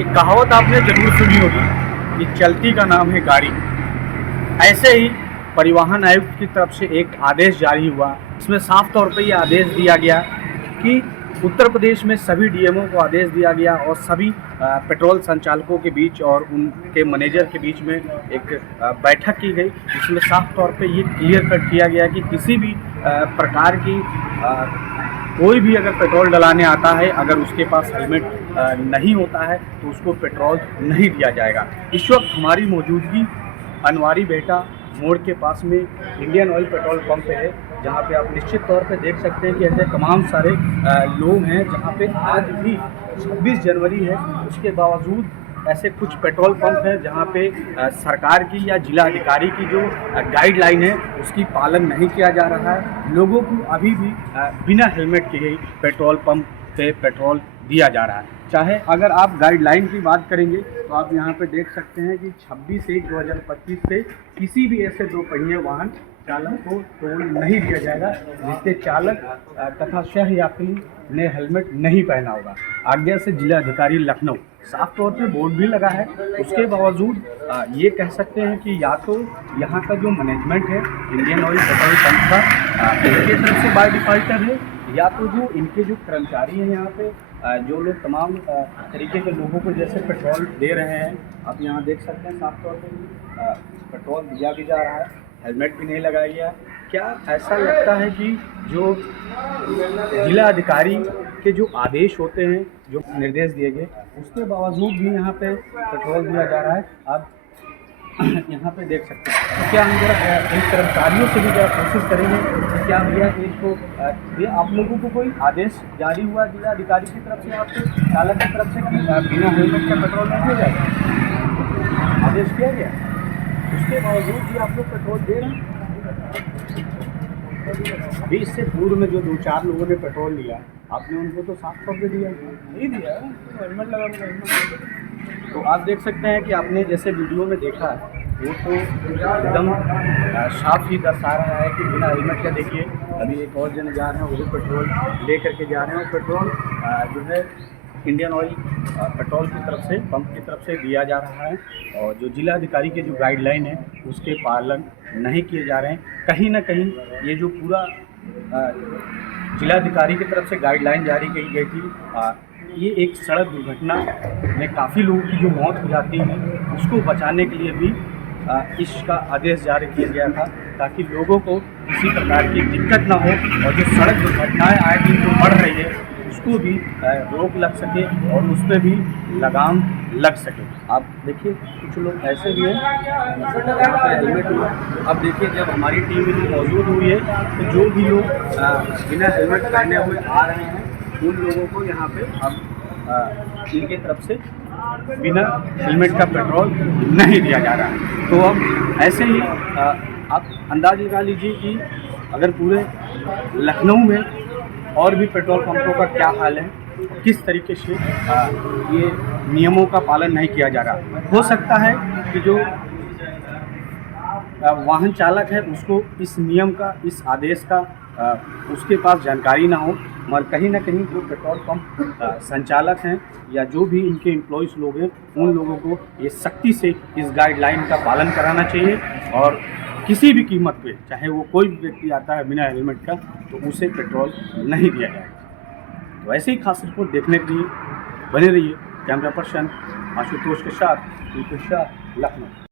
एक कहावत आपने जरूर सुनी होगी कि चलती का नाम है गाड़ी। ऐसे ही परिवहन आयुक्त की तरफ से एक आदेश जारी हुआ। इसमें साफ तौर पर यह आदेश दिया गया कि उत्तर प्रदेश में सभी डीएमओ को आदेश दिया गया और सभी पेट्रोल संचालकों के बीच और उनके मैनेजर के बीच में एक बैठक की गई, जिसमें साफ तौर पे ये क्लियर कट किया गया कि किसी भी प्रकार की कोई भी अगर पेट्रोल डलाने आता है, अगर उसके पास हेलमेट नहीं होता है तो उसको पेट्रोल नहीं दिया जाएगा। इस वक्त हमारी मौजूदगी अनवारी बेटा मोड़ के पास में इंडियन ऑयल पेट्रोल पंप है, जहां पे आप निश्चित तौर पे देख सकते हैं कि ऐसे तमाम सारे लोग हैं, जहां पे आज भी 26 जनवरी है, उसके बावजूद ऐसे कुछ पेट्रोल पंप हैं जहां पे सरकार की या जिला अधिकारी की जो गाइडलाइन है उसकी पालन नहीं किया जा रहा है। लोगों को अभी भी बिना हेलमेट के ही पेट्रोल पंप पे पेट्रोल दिया जा रहा है। चाहे अगर आप गाइडलाइन की बात करेंगे तो आप यहाँ पे देख सकते हैं कि 26/1/2025 से किसी भी ऐसे दो पहिए वाहन चालक को टोल नहीं दिया जाएगा जिसके चालक तथा सह यात्री ने हेलमेट नहीं पहना होगा। आज्ञा से जिला अधिकारी लखनऊ, साफ तौर पे बोर्ड भी लगा है, उसके बावजूद ये कह सकते हैं कि या तो यहाँ का जो मैनेजमेंट है इंडियन ऑयल पेट्रोल पंप का इनके तरफ से बाय डिफॉल्टर है, या तो जो इनके जो कर्मचारी हैं यहाँ पे जो लोग तमाम तरीके के लोगों को जैसे पेट्रोल दे रहे हैं, आप यहाँ देख सकते हैं साफ तौर पे पेट्रोल दिया भी जा रहा है, हेलमेट भी नहीं लगाया गया। क्या ऐसा लगता है कि जो जिला अधिकारी के जो आदेश होते हैं, जो निर्देश दिए गए, उसके बावजूद भी यहाँ पे पेट्रोल दिया जा रहा है? आप यहाँ पे देख सकते हैं। तो क्या हम जरा इन कर्मचारियों से भी जरा कोशिश करेंगे कि क्या भैया इसको ये आप लोगों को कोई आदेश जारी हुआ जिला अधिकारी की तरफ से, आपके चालक की तरफ से कि बिना हेलमेट का पेट्रोल नहीं दिया जाएगा? आदेश किया गया, उसके बावजूद भी आप लोग पेट्रोल दे रहे हैं। अभी इससे पूर्व में जो 2-4 लोगों ने पेट्रोल लिया, आपने उनको तो साफ तौर पे दिया नहीं दिया, हेलमेट लगा। तो आप देख सकते हैं कि आपने जैसे वीडियो में देखा वो तो एकदम साफ ही दर्शा रहा है कि बिना हेलमेट का। देखिए अभी एक और जन जा रहे हैं, वो भी पेट्रोल ले करके जा रहे हैं और पेट्रोल जो है इंडियन ऑयल पेट्रोल की तरफ से, पंप की तरफ से दिया जा रहा है, और जो जिला अधिकारी के जो गाइडलाइन है उसके पालन नहीं किए जा रहे हैं। कहीं ना कहीं ये जो पूरा जिला अधिकारी की तरफ से गाइडलाइन जारी की गई थी, ये एक सड़क दुर्घटना में काफ़ी लोगों की जो मौत हो जाती है उसको बचाने के लिए भी इसका आदेश जारी किया गया था, ताकि लोगों को किसी प्रकार की दिक्कत ना हो और जो सड़क दुर्घटनाएं आए दिन जो बढ़ रही है उसको भी रोक लग सके और उस पर भी लगाम लग सके। आप देखिए कुछ लोग ऐसे भी हैं हेलमेट हुआ। अब देखिए जब हमारी टीम में मौजूद हुई है तो जो भी लोग बिना हेलमेट पहने हुए आ रहे हैं उन लोगों को यहाँ पे अब इनके तरफ से बिना हेलमेट का पेट्रोल नहीं दिया जा रहा है। तो अब ऐसे ही आप अंदाज लगा लीजिए कि अगर पूरे लखनऊ में और भी पेट्रोल पंपों का क्या हाल है, किस तरीके से ये नियमों का पालन नहीं किया जा रहा। हो सकता है कि जो वाहन चालक है उसको इस नियम का, इस आदेश का उसके पास जानकारी ना हो, मगर कहीं ना कहीं जो पेट्रोल पंप संचालक हैं या जो भी इनके एम्प्लॉयज़ लोग हैं उन लोगों को ये सख्ती से इस गाइडलाइन का पालन कराना चाहिए, और किसी भी कीमत पे चाहे वो कोई भी व्यक्ति आता है बिना हेलमेट का तो उसे पेट्रोल नहीं दिया जाएगा। तो ऐसे ही खास रिपोर्ट देखने के लिए बने रहिए। कैमरा पर्सन आशुतोष के साथ, लखनऊ।